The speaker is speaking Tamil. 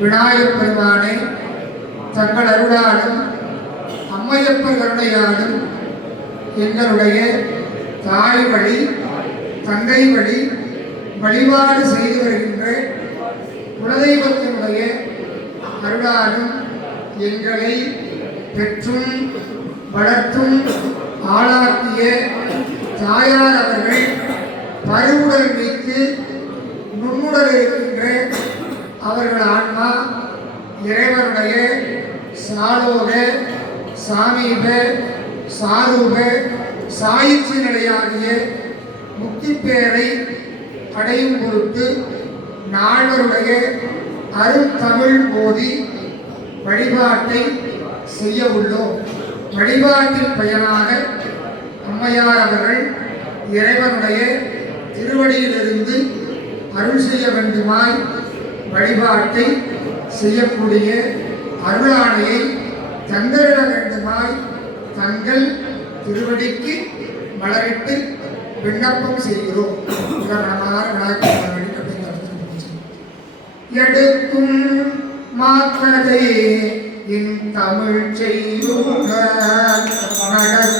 விநாயகப் பெருமானே, தங்கள் அருளாலும் அம்மையப்பர் கருணையாலும் எங்களுடைய தாய் வழி தந்தை வழி வழிபாடு செய்து வருகின்ற குலதெய்வத்தினுடைய அருளாலும் எங்களை பெற்றும் வளர்த்தும் ஆளாக்கிய தாயார் அவர்கள் பருவுடல் வைத்து நுண்ணுடல் இருக்கின்ற அவர்கள் ஆன்மா இறைவனுடைய சாலோக சாமீப சாரூப சாயிற்று நிலையாகிய முக்தி பேரை அடையும் பொருட்டு நால்வருடைய அருந்தமிழ் போதி வழிபாட்டை செய்ய உள்ளோம். வழிபாட்டின் பயனாக அம்மையார் அவர்கள் இறைவனுடைய திருவடியிலிருந்து அருள் செய்ய வேண்டுமாய் வழிபாட்டை செய்யக்கூடிய அருளாணையை தந்தரிட வேண்டுமாய் தங்கள் திருவடிக்கு மலரிட்டு விண்ணப்பம் செய்கிறோம். எடுக்கும் மாக்கதை இன் தமிழ் செய்யுங்க நடக்கும்